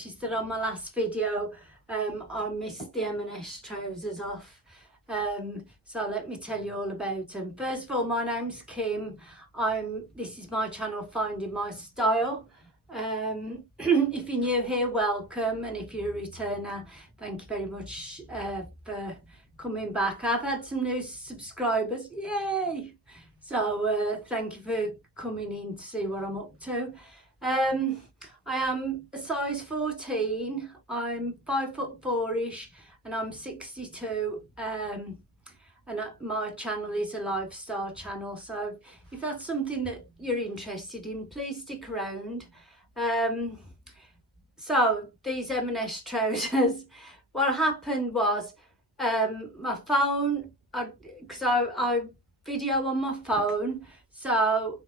noticed that on my last video I missed the M&S trousers off. So let me tell you all about them. First of all, my name's Kim. This is my channel, Finding My Style. If you're new here, welcome, and if you're a returner, thank you very much for coming back. I've had some new subscribers, yay! So thank you for coming in to see what I'm up to. I am a size 14, I'm 5'4"-ish, and I'm 62, and my channel is a lifestyle channel, so if that's something that you're interested in, please stick around. So these M&S trousers, what happened was my phone, because I video on my phone, so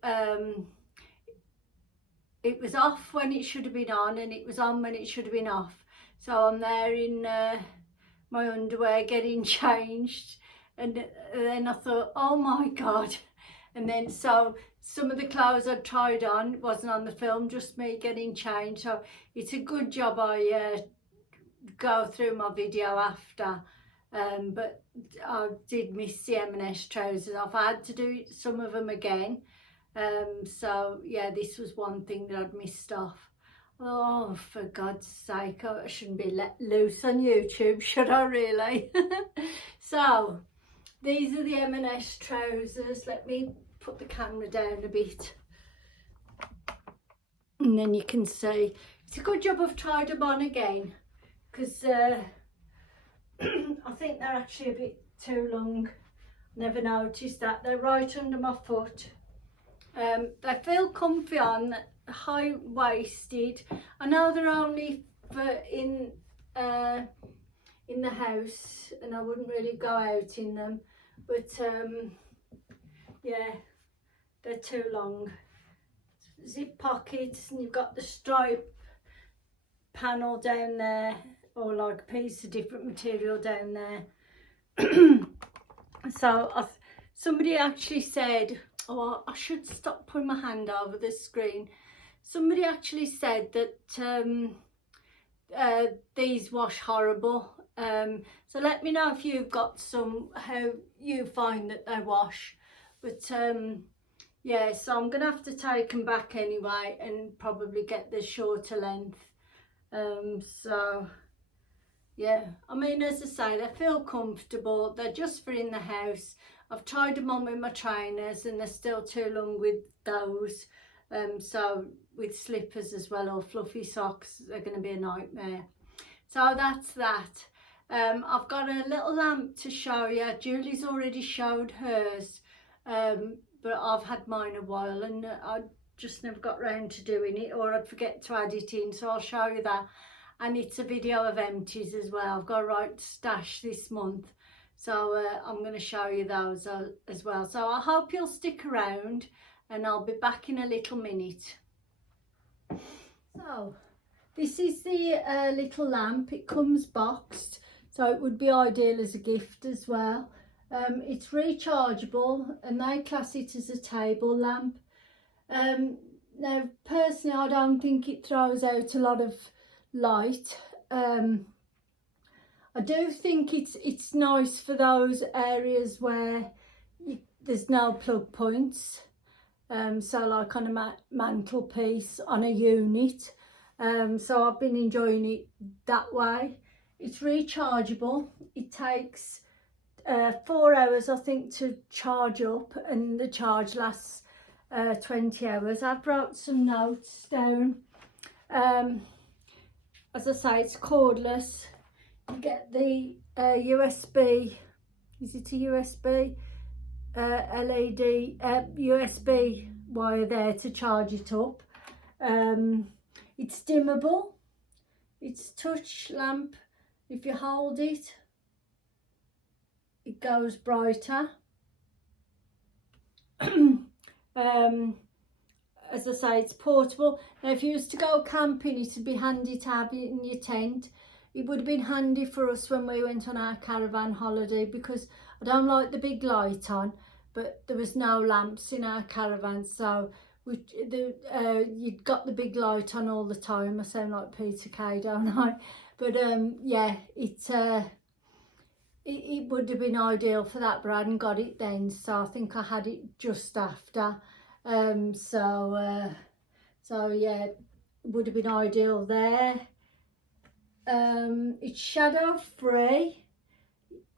it was off when it should have been on, and it was on when it should have been off. So I'm there in my underwear getting changed, and then I thought, oh my god. And then so some of the clothes I tried on wasn't on the film, just me getting changed. So it's a good job I go through my video after. But I did miss the M&S trousers off. I had to do some of them again. So yeah, this was one thing that I'd missed off. Oh, for God's sake, I shouldn't be let loose on YouTube, should I really? So these are the M&S trousers. Let me put the camera down a bit, and then you can see. It's a good job I've tried them on again, because I think they're actually a bit too long. Never noticed that. They're right under my foot. They feel comfy on, high-waisted. I know they're only for in the house, and I wouldn't really go out in them, but yeah, they're too long. Zip pockets, and you've got the stripe panel down there, or like a piece of different material down there. So somebody actually said, oh, I should stop putting my hand over the screen. Somebody actually said that these wash horrible. So let me know if you've got some, how you find that they wash. But yeah, so I'm gonna have to take them back anyway, and probably get the shorter length. So yeah, I mean, as I say, they feel comfortable. They're just for in the house. I've tried them on with my trainers, and they're still too long with those. So with slippers as well, or fluffy socks, they're going to be a nightmare. So that's that. I've got a little lamp to show you. Julie's already showed hers, but I've had mine a while, and I just never got round to doing it, or I'd forget to add it in, so I'll show you that. And it's a video of empties as well. I've got a right stash this month, so I'm going to show you those as well. So I hope you'll stick around, and I'll be back in a little minute. So this is the little lamp. It comes boxed, so it would be ideal as a gift as well. It's rechargeable, and they class it as a table lamp. Now personally, I don't think it throws out a lot of light. I do think it's nice for those areas where there's no plug points, so like on a mantelpiece, on a unit. So I've been enjoying it that way. It's rechargeable. It takes 4 hours, I think, to charge up, and the charge lasts 20 hours. I've wrote some notes down. As I say, it's cordless. You get the USB, is it a USB? LED, USB wire there to charge it up. It's dimmable. It's touch lamp. If you hold it, it goes brighter. As I say, it's portable. Now if you used to go camping, it'd be handy to have it in your tent. It would have been handy for us when we went on our caravan holiday, because I don't like the big light on, but there was no lamps in our caravan, so which you've got the big light on all the time. I sound like Peter Kay, don't I? But yeah, it would have been ideal for that, but I hadn't got it then, so I think I had it just after. So yeah, it would have been ideal there. It's shadow free,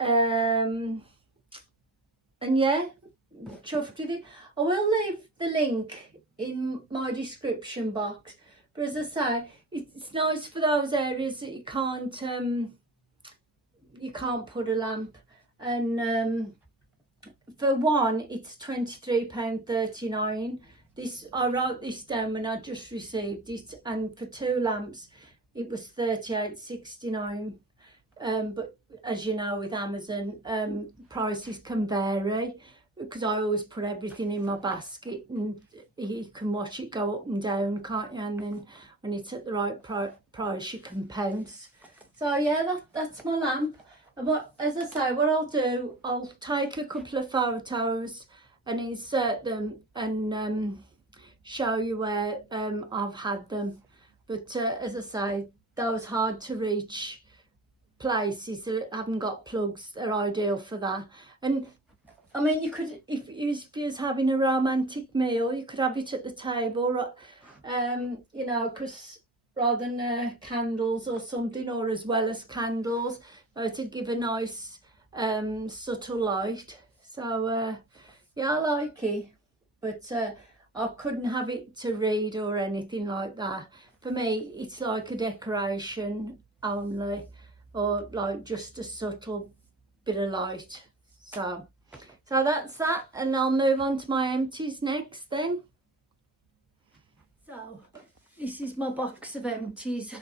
and yeah, chuffed with it. I will leave the link in my description box, but as I say, it's nice for those areas that you can't put a lamp. And for one, it's £23.39. This, I wrote this down when I just received it, and for 2 lamps it was £38.69. But as you know, with Amazon, prices can vary, because I always put everything in my basket, and you can watch it go up and down, can't you? And then when it's at the right price, you can pounce. So yeah, that's my lamp. But as I say, what I'll do, I'll take a couple of photos and insert them, and show you where I've had them. But as I say, those hard to reach places that haven't got plugs, they're ideal for that. And I mean, you could, if you was having a romantic meal, you could have it at the table, you know, because rather than candles or something, or as well as candles, to give a nice subtle light. So yeah, I like it, but I couldn't have it to read or anything like that. For me, it's like a decoration only, or like just a subtle bit of light. So that's that, and I'll move on to my empties next then. So this is my box of empties.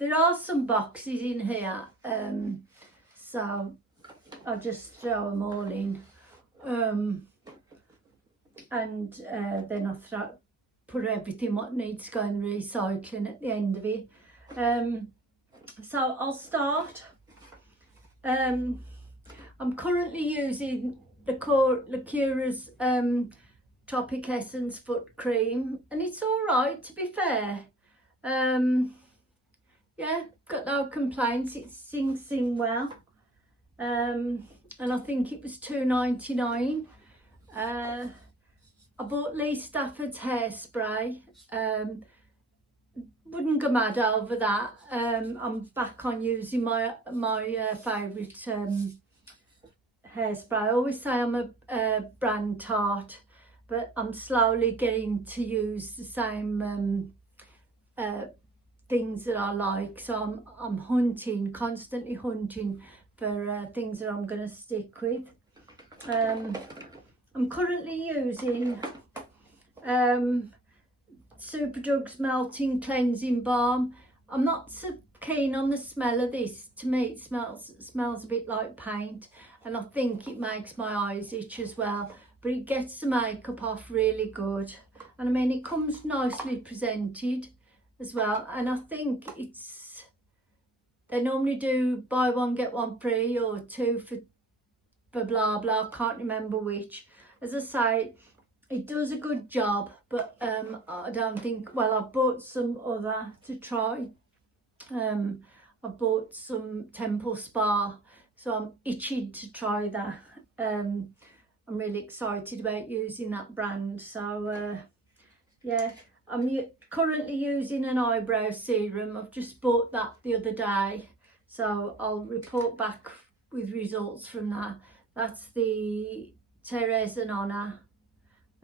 There are some boxes in here, so I'll just throw them all in, and then I'll put everything what needs to go in the recycling at the end of it. So I'll start. I'm currently using the Cura's Tropic Essence Foot Cream, and it's all right, to be fair. Yeah, got no complaints. It sings well, and I think it was £2.99. I bought Lee Stafford's hairspray. Wouldn't go mad over that. I'm back on using my favourite hairspray. I always say I'm a brand tart, but I'm slowly getting to use the same things that I like. So I'm constantly hunting for things that I'm going to stick with. I'm currently using Superdrug's Melting Cleansing Balm. I'm not so keen on the smell of this. To me, it smells a bit like paint, and I think it makes my eyes itch as well. But it gets the makeup off really good, and I mean, it comes nicely presented as well. And I think they normally do buy one get one free, or 2 for blah blah, I can't remember which. As I say, it does a good job, but I don't think, well, I've bought some other to try. I've bought some Temple Spa, so I'm itching to try that. I'm really excited about using that brand. So yeah, I'm currently using an eyebrow serum. I've just bought that the other day, so I'll report back with results from that. That's the Therese and Honor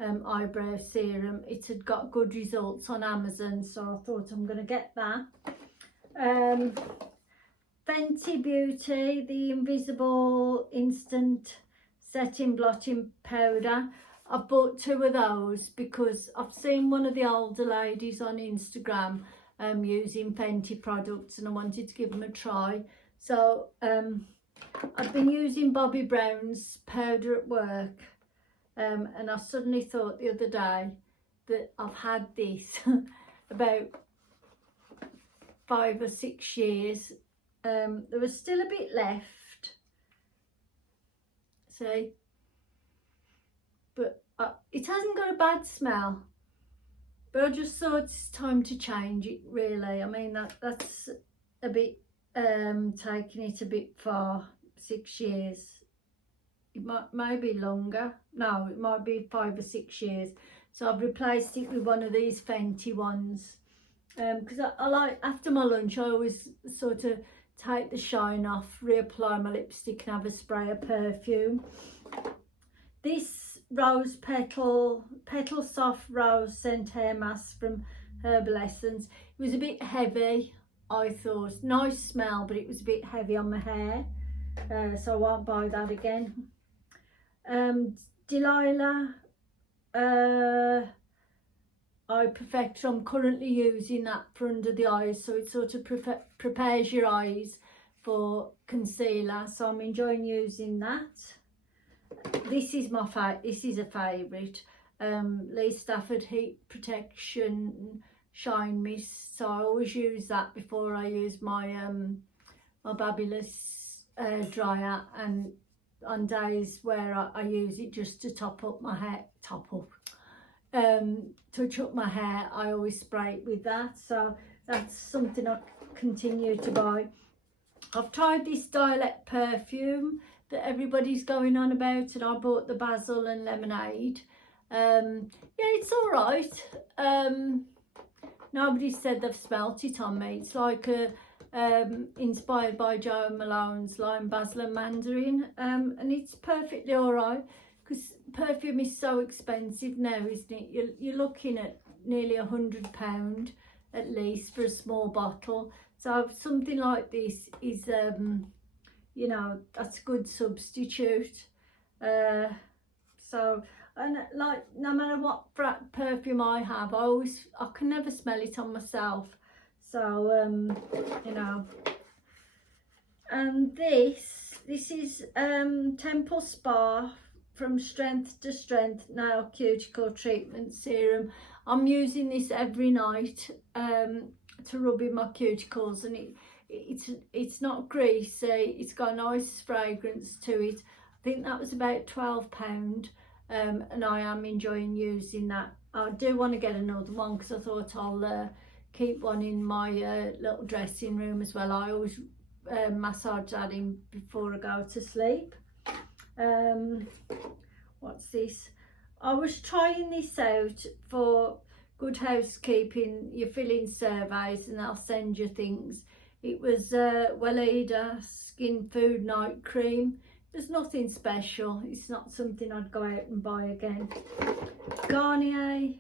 eyebrow serum. It had got good results on Amazon, so I thought I'm going to get that. Fenty Beauty, the Invisible Instant Setting Blotting Powder. I've bought 2 of those because I've seen one of the older ladies on Instagram using Fenty products, and I wanted to give them a try. So I've been using Bobbi Brown's powder at work, and I suddenly thought the other day that I've had this about 5 or 6 years. There was still a bit left, see, but it hasn't got a bad smell. but I just thought it's time to change it, really. I mean, that's a bit taking it a bit far. 6 years, it might be longer. No, it might be 5 or 6 years. So I've replaced it with one of these Fenty ones, because I like, after my lunch I always sort of take the shine off, reapply my lipstick and have a spray of perfume. This rose petal soft rose scent hair mask from Herbal Essence. It was a bit heavy, I thought. Nice smell, but it was a bit heavy on my hair, so I won't buy that again. Delilah Eye Perfector, I'm currently using that for under the eyes, so it sort of prepares your eyes for concealer, so I'm enjoying using that. This is this is a favourite, Lee Stafford Heat Protection Shine Mist, so I always use that before I use my my Babyless dryer, and on days where I use it just to top up my hair, touch up my hair, I always spray it with that, so that's something I continue to buy. I've tried this Dialect perfume that everybody's going on about, and I bought the basil and lemonade. Yeah, it's all right. Nobody said they've smelt it on me. It's like a inspired by Jo Malone's Lime, Basil and Mandarin, and it's perfectly all right, because perfume is so expensive now, isn't it? You're looking at nearly £100 at least for a small bottle, so something like this is you know, that's a good substitute. So, and like, no matter what perfume I have, I can never smell it on myself, so you know. And this is Temple Spa from Strength to Strength Nail Cuticle Treatment Serum. I'm using this every night to rub in my cuticles, and it's not greasy, it's got a nice fragrance to it. I think that was about £12, and I am enjoying using that. I do want to get another one, because I thought I'll keep one in my little dressing room as well. I always massage that in before I go to sleep. What's this? I was trying this out for Good Housekeeping. You fill in surveys and they'll send you things. It was Weleda Skin Food Night Cream. There's nothing special. It's not something I'd go out and buy again. Garnier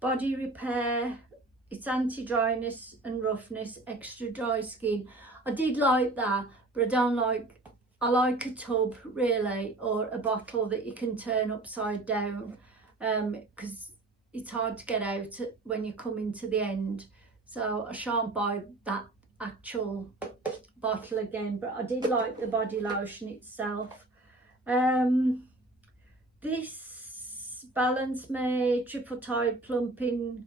Body Repair. It's anti-dryness and roughness, extra dry skin. I did like that, but I like a tub, really, or a bottle that you can turn upside down, because it's hard to get out when you're coming to the end. So I shan't buy that actual bottle again, but I did like the body lotion itself. This Balance Me Triple Tide Plumping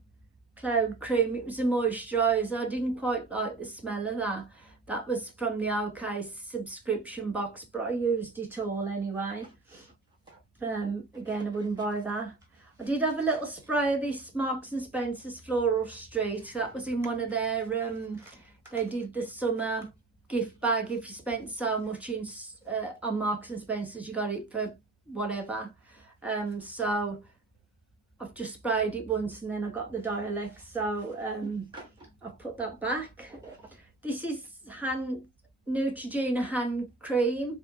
Cloud Cream, it was a moisturiser. I didn't quite like the smell of that. That was from the OK subscription box, but I used it all anyway. Again, I wouldn't buy that. I did have a little spray of this Marks and Spencer's Floral Street. That was in one of their, they did the summer gift bag. If you spent so much on Marks and Spencer's, you got it for whatever. So I've just sprayed it once, and then I got the Dialect, so I've put that back. This is Neutrogena hand cream.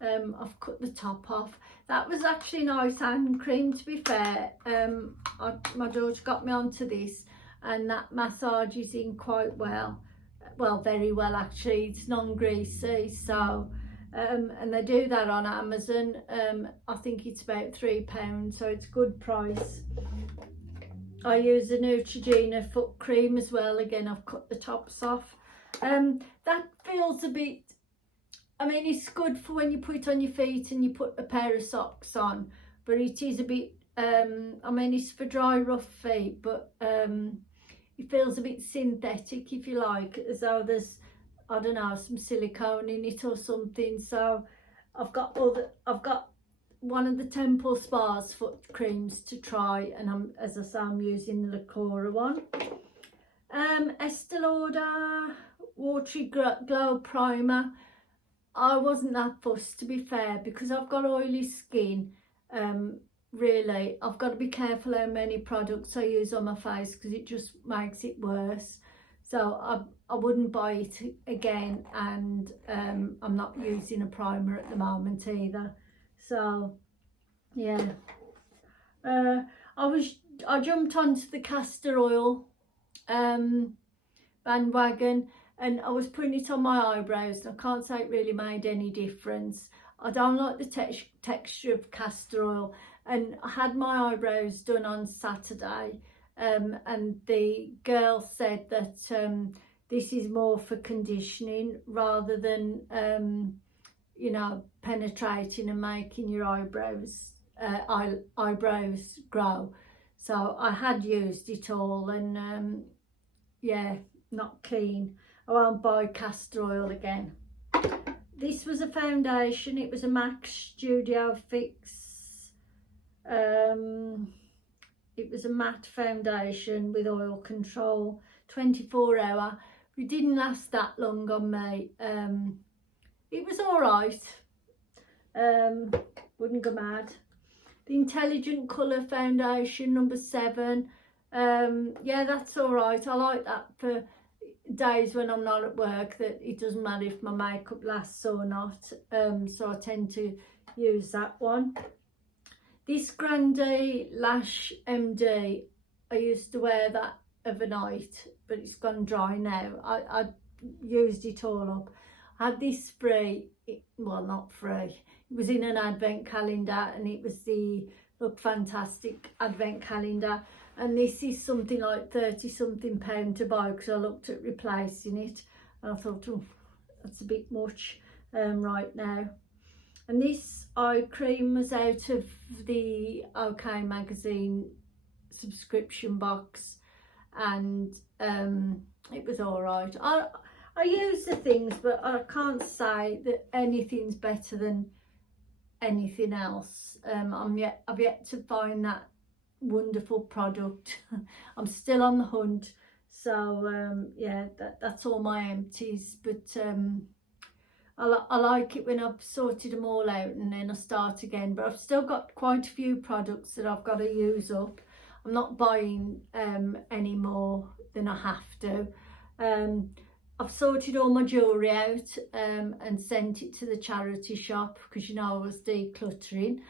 I've cut the top off. That was actually nice hand cream, to be fair. My daughter got me onto this, and that massages in quite well. Well, very well actually. It's non-greasy, so and they do that on Amazon. I think it's about £3, so it's a good price. I use a Neutrogena foot cream as well. Again, I've cut the tops off. That feels a bit, I mean, it's good for when you put it on your feet and you put a pair of socks on, but it is a bit, I mean, it's for dry, rough feet, but it feels a bit synthetic, if you like, as though there's, I don't know, some silicone in it or something. So I've got one of the Temple Spas foot creams to try, and as I say, I'm using the Lacora one. Estee Lauder Watery Glow Primer. I wasn't that fussed, to be fair, because I've got oily skin. Really, I've got to be careful how many products I use on my face, because it just makes it worse. So I wouldn't buy it again, and I'm not using a primer at the moment either. So yeah, I jumped onto the castor oil bandwagon, and I was putting it on my eyebrows, and I can't say it really made any difference. I don't like the texture of castor oil, and I had my eyebrows done on Saturday, and the girl said that this is more for conditioning rather than you know, penetrating and making your eyebrows grow. So I had used it all, and yeah, not keen. I won't buy castor oil again. This was a foundation. It was a MAC Studio Fix. It was a matte foundation with oil control, 24 hour. It didn't last that long on me. It was all right. Wouldn't go mad. The Intelligent Colour Foundation, number 7. Yeah, that's all right. I like that for days when I'm not at work, that it doesn't matter if my makeup lasts or not. So I tend to use that one. This Grande Lash MD, I used to wear that overnight, but it's gone dry now. I used it all up. I had this free, well, not free, it was in an advent calendar, and it was the Look Fantastic advent calendar, and this is something like £30 something to buy, because I looked at replacing it and I thought, oh, that's a bit much right now. And this eye cream was out of the OK Magazine subscription box, and it was all right. I use the things, but I can't say that anything's better than anything else. I've yet to find that wonderful product. I'm still on the hunt. So yeah, that's all my empties. But I like it when I've sorted them all out and then I start again. But I've still got quite a few products that I've got to use up. I'm not buying any more than I have to. I've sorted all my jewellery out and sent it to the charity shop, because you know I was decluttering.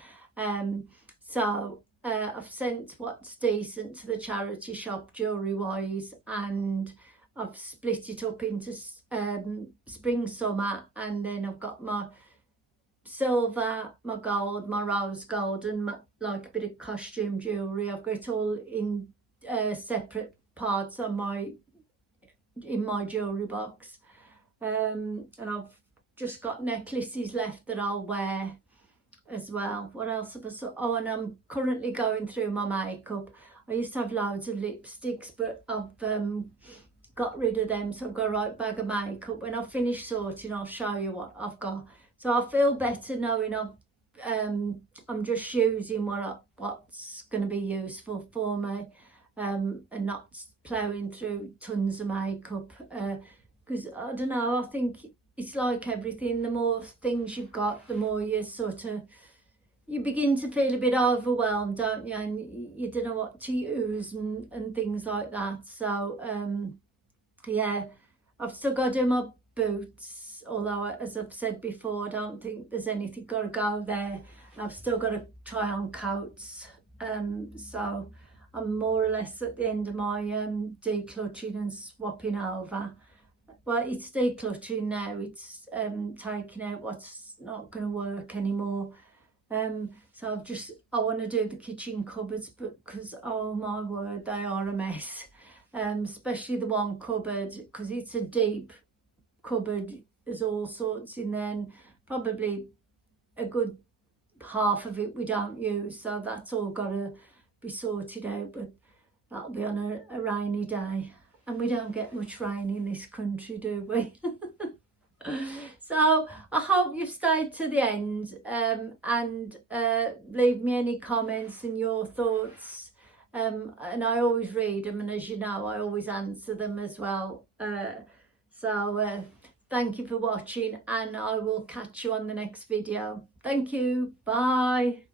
So I've sent what's decent to the charity shop jewellery wise, and I've split it up into spring, summer, and then I've got my silver, my gold, my rose gold, and like a bit of costume jewellery. I've got it all in separate parts on in my jewellery box, and I've just got necklaces left that I'll wear as well. What else have I oh, and I'm currently going through my makeup. I used to have loads of lipsticks, but I've got rid of them, so I've got a right bag of makeup. When I finish sorting, I'll show you what I've got. So I feel better knowing I'm just using what's going to be useful for me, and not ploughing through tons of makeup, because I don't know, I think it's like everything. The more things you've got, the more you begin to feel a bit overwhelmed, don't you? And you don't know what to use and things like that. So yeah, I've still got to do my boots, although as I've said before, I don't think there's anything got to go there. I've still got to try on coats, so I'm more or less at the end of my decluttering and swapping over. Well, it's decluttering now. It's taking out what's not going to work anymore. So I want to do the kitchen cupboards, because oh my word, they are a mess. Especially the one cupboard, because it's a deep cupboard. There's all sorts in there, and probably a good half of it we don't use. So that's all got to be sorted out, but that'll be on a rainy day, and we don't get much rain in this country, do we? So I hope you've stayed to the end, and leave me any comments and your thoughts, and I always read them, and as you know, I always answer them as well. So thank you for watching, and I will catch you on the next video. Thank you. Bye.